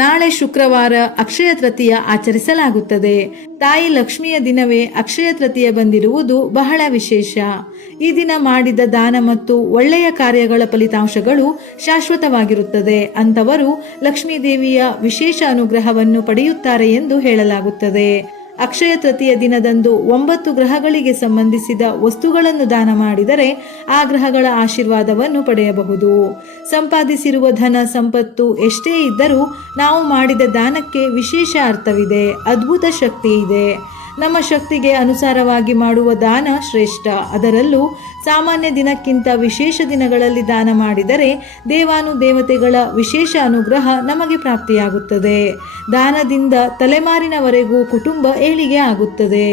ನಾಳೆ ಶುಕ್ರವಾರ ಅಕ್ಷಯ ತೃತೀಯ ಆಚರಿಸಲಾಗುತ್ತದೆ. ತಾಯಿ ಲಕ್ಷ್ಮಿಯ ದಿನವೇ ಅಕ್ಷಯ ತೃತೀಯ ಬಂದಿರುವುದು ಬಹಳ ವಿಶೇಷ. ಈ ದಿನ ಮಾಡಿದ ದಾನ ಮತ್ತು ಒಳ್ಳೆಯ ಕಾರ್ಯಗಳ ಫಲಿತಾಂಶಗಳು ಶಾಶ್ವತವಾಗಿರುತ್ತದೆ. ಅಂತವರು ಲಕ್ಷ್ಮೀ ದೇವಿಯ ವಿಶೇಷ ಅನುಗ್ರಹವನ್ನು ಪಡೆಯುತ್ತಾರೆ ಎಂದು ಹೇಳಲಾಗುತ್ತದೆ. ಅಕ್ಷಯ ತೃತೀಯ ದಿನದಂದು 9 ಗ್ರಹಗಳಿಗೆ ಸಂಬಂಧಿಸಿದ ವಸ್ತುಗಳನ್ನು ದಾನ ಮಾಡಿದರೆ ಆ ಗ್ರಹಗಳ ಆಶೀರ್ವಾದವನ್ನು ಪಡೆಯಬಹುದು. ಸಂಪಾದಿಸಿರುವ ಧನ ಸಂಪತ್ತು ಎಷ್ಟೇ ಇದ್ದರೂ ನಾವು ಮಾಡಿದ ದಾನಕ್ಕೆ ವಿಶೇಷ ಅರ್ಥವಿದೆ, ಅದ್ಭುತ ಶಕ್ತಿ ಇದೆ. ನಮ್ಮ ಶಕ್ತಿಗೆ ಅನುಸಾರವಾಗಿ ಮಾಡುವ ದಾನ ಶ್ರೇಷ್ಠ. ಅದರಲ್ಲೂ ಸಾಮಾನ್ಯ ದಿನಕ್ಕಿಂತ ವಿಶೇಷ ದಿನಗಳಲ್ಲಿ ದಾನ ಮಾಡಿದರೆ ದೇವಾನುದೇವತೆಗಳ ವಿಶೇಷ ಅನುಗ್ರಹ ನಮಗೆ ಪ್ರಾಪ್ತಿಯಾಗುತ್ತದೆ. ದಾನದಿಂದ ತಲೆಮಾರಿನವರೆಗೂ ಕುಟುಂಬ ಏಳಿಗೆ ಆಗುತ್ತದೆ.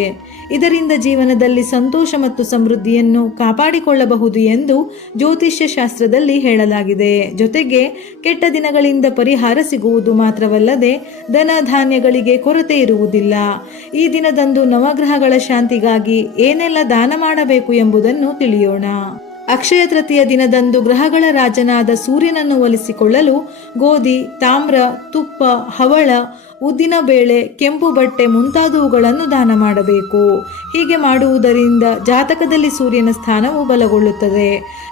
ಇದರಿಂದ ಜೀವನದಲ್ಲಿ ಸಂತೋಷ ಮತ್ತು ಸಮೃದ್ಧಿಯನ್ನು ಕಾಪಾಡಿಕೊಳ್ಳಬಹುದು ಎಂದು ಜ್ಯೋತಿಷ್ಯ ಶಾಸ್ತ್ರದಲ್ಲಿ ಹೇಳಲಾಗಿದೆ. ಜೊತೆಗೆ ಕೆಟ್ಟ ದಿನಗಳಿಂದ ಪರಿಹಾರ ಸಿಗುವುದು ಮಾತ್ರವಲ್ಲದೆ ಧನ ಧಾನ್ಯಗಳಿಗೆ ಕೊರತೆ ಇರುವುದಿಲ್ಲ. ಈ ದಿನದಂದು ನವಗ್ರಹಗಳ ಶಾಂತಿಗಾಗಿ ಏನೆಲ್ಲ ದಾನ ಮಾಡಬೇಕು ಎಂಬುದನ್ನು ತಿಳಿಯೋಣ. ಅಕ್ಷಯ ತೃತೀಯ ದಿನದಂದು ಗ್ರಹಗಳ ರಾಜನಾದ ಸೂರ್ಯನನ್ನು ಒಲಿಸಿಕೊಳ್ಳಲು ಗೋಧಿ, ತಾಮ್ರ, ತುಪ್ಪ, ಹವಳ, ಉದ್ದಿನ ಬೇಳೆ, ಕೆಂಪು ಬಟ್ಟೆ ಮುಂತಾದವುಗಳನ್ನು ದಾನ ಮಾಡಬೇಕು. ಹೀಗೆ ಮಾಡುವುದರಿಂದ ಜಾತಕದಲ್ಲಿ ಸೂರ್ಯನ ಸ್ಥಾನವು ಬಲಗೊಳ್ಳುತ್ತದೆ.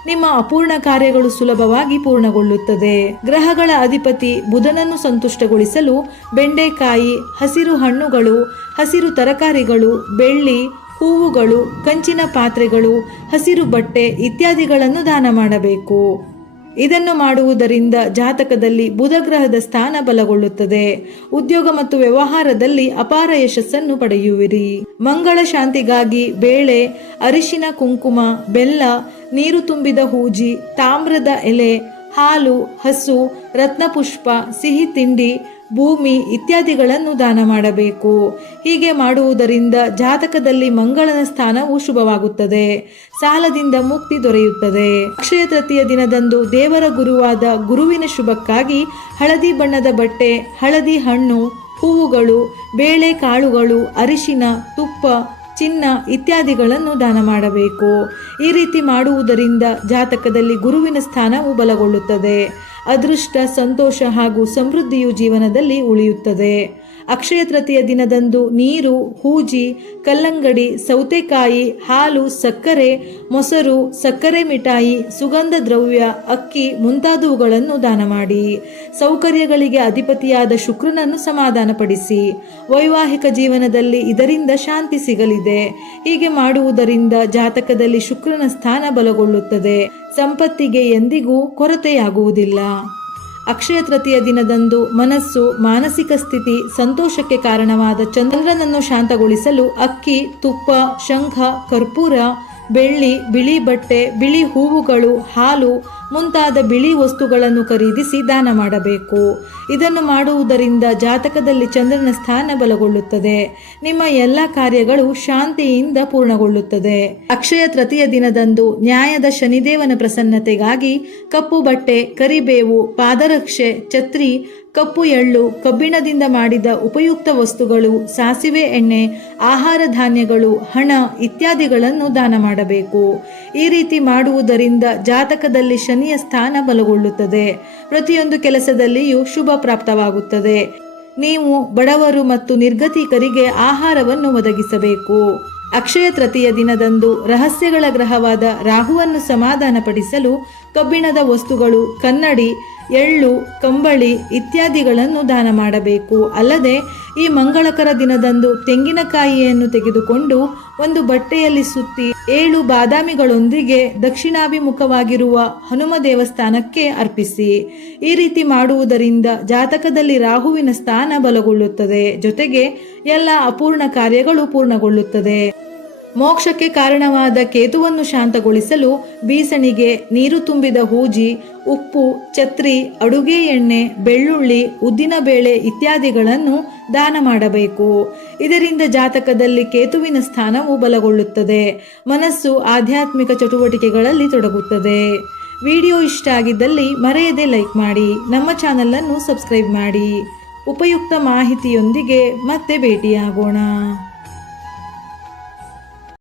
ನಿಮ್ಮ ಅಪೂರ್ಣ ಕಾರ್ಯಗಳು ಸುಲಭವಾಗಿ ಪೂರ್ಣಗೊಳ್ಳುತ್ತದೆ. ಗ್ರಹಗಳ ಅಧಿಪತಿ ಬುಧನನ್ನು ಸಂತುಷ್ಟಗೊಳಿಸಲು ಬೆಂಡೆಕಾಯಿ, ಹಸಿರು ಹಣ್ಣುಗಳು, ಹಸಿರು ತರಕಾರಿಗಳು, ಬೆಳ್ಳಿ, ಹೂವುಗಳು, ಕಂಚಿನ ಪಾತ್ರೆಗಳು, ಹಸಿರು ಬಟ್ಟೆ ಇತ್ಯಾದಿಗಳನ್ನು ದಾನ ಮಾಡಬೇಕು. ಇದನ್ನು ಮಾಡುವುದರಿಂದ ಜಾತಕದಲ್ಲಿ ಬುಧ ಗ್ರಹದ ಸ್ಥಾನ ಬಲಗೊಳ್ಳುತ್ತದೆ. ಉದ್ಯೋಗ ಮತ್ತು ವ್ಯವಹಾರದಲ್ಲಿ ಅಪಾರ ಯಶಸ್ಸನ್ನು ಪಡೆಯುವಿರಿ. ಮಂಗಳ ಶಾಂತಿಗಾಗಿ ಬೇಳೆ, ಅರಿಶಿನ, ಕುಂಕುಮ, ಬೆಲ್ಲ, ನೀರು ತುಂಬಿದ ಹೂಜಿ, ತಾಮ್ರದ ಎಲೆ, ಹಾಲು, ಹಸು, ರತ್ನಪುಷ್ಪ, ಸಿಹಿ ತಿಂಡಿ, ಭೂಮಿ ಇತ್ಯಾದಿಗಳನ್ನು ದಾನ ಮಾಡಬೇಕು. ಹೀಗೆ ಮಾಡುವುದರಿಂದ ಜಾತಕದಲ್ಲಿ ಮಂಗಳನ ಸ್ಥಾನವು ಶುಭವಾಗುತ್ತದೆ. ಸಾಲದಿಂದ ಮುಕ್ತಿ ದೊರೆಯುತ್ತದೆ. ಅಕ್ಷಯ ತೃತೀಯ ದಿನದಂದು ದೇವರ ಗುರುವಾದ ಗುರುವಿನ ಶುಭಕ್ಕಾಗಿ ಹಳದಿ ಬಣ್ಣದ ಬಟ್ಟೆ, ಹಳದಿ ಹಣ್ಣು, ಹೂವುಗಳು, ಬೇಳೆ ಕಾಳುಗಳು, ಅರಿಶಿನ, ತುಪ್ಪ, ಚಿನ್ನ ಇತ್ಯಾದಿಗಳನ್ನು ದಾನ ಮಾಡಬೇಕು. ಈ ರೀತಿ ಮಾಡುವುದರಿಂದ ಜಾತಕದಲ್ಲಿ ಗುರುವಿನ ಸ್ಥಾನವು ಬಲಗೊಳ್ಳುತ್ತದೆ. ಅದೃಷ್ಟ, ಸಂತೋಷ ಹಾಗೂ ಸಮೃದ್ಧಿಯು ಜೀವನದಲ್ಲಿ ಉಳಿಯುತ್ತದೆ. ಅಕ್ಷಯ ತೃತೀಯ ದಿನದಂದು ನೀರು, ಹೂಜಿ, ಕಲ್ಲಂಗಡಿ, ಸೌತೆಕಾಯಿ, ಹಾಲು, ಸಕ್ಕರೆ, ಮೊಸರು, ಸಕ್ಕರೆ ಮಿಠಾಯಿ, ಸುಗಂಧ ದ್ರವ್ಯ, ಅಕ್ಕಿ ಮುಂತಾದವುಗಳನ್ನು ದಾನ ಮಾಡಿ. ಸೌಕರ್ಯಗಳಿಗೆ ಅಧಿಪತಿಯಾದ ಶುಕ್ರನನ್ನು ಸಮಾಧಾನಪಡಿಸಿ. ವೈವಾಹಿಕ ಜೀವನದಲ್ಲಿ ಇದರಿಂದ ಶಾಂತಿ ಸಿಗಲಿದೆ. ಹೀಗೆ ಮಾಡುವುದರಿಂದ ಜಾತಕದಲ್ಲಿ ಶುಕ್ರನ ಸ್ಥಾನ ಬಲಗೊಳ್ಳುತ್ತದೆ. ಸಂಪತ್ತಿಗೆ ಎಂದಿಗೂ ಕೊರತೆಯಾಗುವುದಿಲ್ಲ. ಅಕ್ಷಯ ತೃತೀಯ ದಿನದಂದು ಮನಸ್ಸು, ಮಾನಸಿಕ ಸ್ಥಿತಿ, ಸಂತೋಷಕ್ಕೆ ಕಾರಣವಾದ ಚಂದ್ರನನ್ನು ಶಾಂತಗೊಳಿಸಲು ಅಕ್ಕಿ, ತುಪ್ಪ, ಶಂಖ, ಕರ್ಪೂರ, ಬೆಳ್ಳಿ, ಬಿಳಿ ಬಟ್ಟೆ, ಬಿಳಿ ಹೂವುಗಳು, ಹಾಲು ಮುಂತಾದ ಬಿಳಿ ವಸ್ತುಗಳನ್ನು ಖರೀದಿಸಿ ದಾನ ಮಾಡಬೇಕು. ಇದನ್ನು ಮಾಡುವುದರಿಂದ ಜಾತಕದಲ್ಲಿ ಚಂದ್ರನ ಸ್ಥಾನ ಬಲಗೊಳ್ಳುತ್ತದೆ. ನಿಮ್ಮ ಎಲ್ಲ ಕಾರ್ಯಗಳು ಶಾಂತಿಯಿಂದ ಪೂರ್ಣಗೊಳ್ಳುತ್ತದೆ. ಅಕ್ಷಯ ತೃತೀಯ ದಿನದಂದು ನ್ಯಾಯದ ಶನಿದೇವನ ಪ್ರಸನ್ನತೆಗಾಗಿ ಕಪ್ಪು ಬಟ್ಟೆ, ಕರಿಬೇವು, ಪಾದರಕ್ಷೆ, ಛತ್ರಿ, ಕಪ್ಪು ಎಳ್ಳು, ಕಬ್ಬಿಣದಿಂದ ಮಾಡಿದ ಉಪಯುಕ್ತ ವಸ್ತುಗಳು, ಸಾಸಿವೆ ಎಣ್ಣೆ, ಆಹಾರ ಧಾನ್ಯಗಳು, ಹಣ ಇತ್ಯಾದಿಗಳನ್ನು ದಾನ ಮಾಡಬೇಕು. ಈ ರೀತಿ ಮಾಡುವುದರಿಂದ ಜಾತಕದಲ್ಲಿ ಶನಿಯ ಸ್ಥಾನ ಬಲಗೊಳ್ಳುತ್ತದೆ. ಪ್ರತಿಯೊಂದು ಕೆಲಸದಲ್ಲಿಯೂ ಶುಭ ಪ್ರಾಪ್ತವಾಗುತ್ತದೆ. ನೀವು ಬಡವರು ಮತ್ತು ನಿರ್ಗತಿಕರಿಗೆ ಆಹಾರವನ್ನು ಒದಗಿಸಬೇಕು. ಅಕ್ಷಯ ತೃತೀಯ ದಿನದಂದು ರಹಸ್ಯಗಳ ಗ್ರಹವಾದ ರಾಹುವನ್ನು ಸಮಾಧಾನಪಡಿಸಲು ಕಬ್ಬಿಣದ ವಸ್ತುಗಳು, ಕನ್ನಡಿ, ಎಳ್ಳು, ಕಂಬಳಿ ಇತ್ಯಾದಿಗಳನ್ನು ದಾನ ಮಾಡಬೇಕು. ಅಲ್ಲದೆ ಈ ಮಂಗಳಕರ ದಿನದಂದು ತೆಂಗಿನಕಾಯಿಯನ್ನು ತೆಗೆದುಕೊಂಡು ಒಂದು ಬಟ್ಟೆಯಲ್ಲಿ ಸುತ್ತಿ 7 ಬಾದಾಮಿಗಳೊಂದಿಗೆ ದಕ್ಷಿಣಾಭಿಮುಖವಾಗಿರುವ ಹನುಮ ದೇವಸ್ಥಾನಕ್ಕೆ ಅರ್ಪಿಸಿ. ಈ ರೀತಿ ಮಾಡುವುದರಿಂದ ಜಾತಕದಲ್ಲಿ ರಾಹುವಿನ ಸ್ಥಾನ ಬಲಗೊಳ್ಳುತ್ತದೆ. ಜೊತೆಗೆ ಎಲ್ಲ ಅಪೂರ್ಣ ಕಾರ್ಯಗಳು ಪೂರ್ಣಗೊಳ್ಳುತ್ತದೆ. ಮೋಕ್ಷಕ್ಕೆ ಕಾರಣವಾದ ಕೇತುವನ್ನು ಶಾಂತಗೊಳಿಸಲು ಬೀಸಣಿಗೆ, ನೀರು ತುಂಬಿದ ಹೂಜಿ, ಉಪ್ಪು, ಛತ್ರಿ, ಅಡುಗೆ ಎಣ್ಣೆ, ಬೆಳ್ಳುಳ್ಳಿ, ಉದ್ದಿನ ಬೇಳೆ ಇತ್ಯಾದಿಗಳನ್ನು ದಾನ ಮಾಡಬೇಕು. ಇದರಿಂದ ಜಾತಕದಲ್ಲಿ ಕೇತುವಿನ ಸ್ಥಾನವು ಬಲಗೊಳ್ಳುತ್ತದೆ. ಮನಸ್ಸು ಆಧ್ಯಾತ್ಮಿಕ ಚಟುವಟಿಕೆಗಳಲ್ಲಿ ತೊಡಗುತ್ತದೆ. ವಿಡಿಯೋ ಇಷ್ಟ ಆಗಿದ್ದಲ್ಲಿ ಮರೆಯದೆ ಲೈಕ್ ಮಾಡಿ, ನಮ್ಮ ಚಾನಲನ್ನು ಸಬ್ಸ್ಕ್ರೈಬ್ ಮಾಡಿ. ಉಪಯುಕ್ತ ಮಾಹಿತಿಯೊಂದಿಗೆ ಮತ್ತೆ ಭೇಟಿಯಾಗೋಣ.